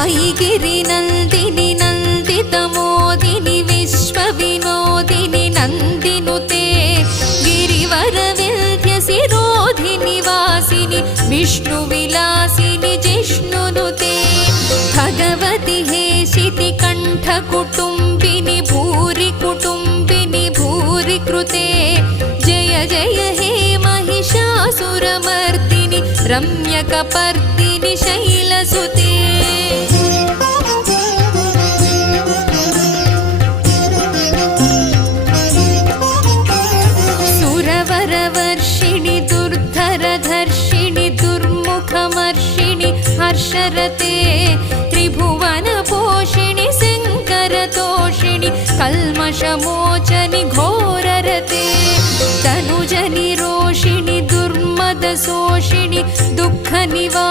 ऐगिरिनन्दिनि नन्दितमोदिनि विश्वविनोदिनि नन्दिनुते गिरिवरविन्ध्यसिरोधिनि वासिनि विष्णुविलासिनि जिष्णुनुते भगवति हेशिति कण्ठकुटुम्बिनि भूरि कुटुम्बिनि भूरि कृते जय जय हे महिषासुरमर्दिनि रम्यकपर्दिनि शैलसुते सुरवरवर्षिणि दुर्धरधर्षिणि दुर्मुखमर्षिणि हर्षरते त्रिभुवनपोषिणि शङ्करतोषिणि कल्मषमोचनि घोररते तनुजनिरोषिणि दुर्मदशोषिणि दुःखनिवा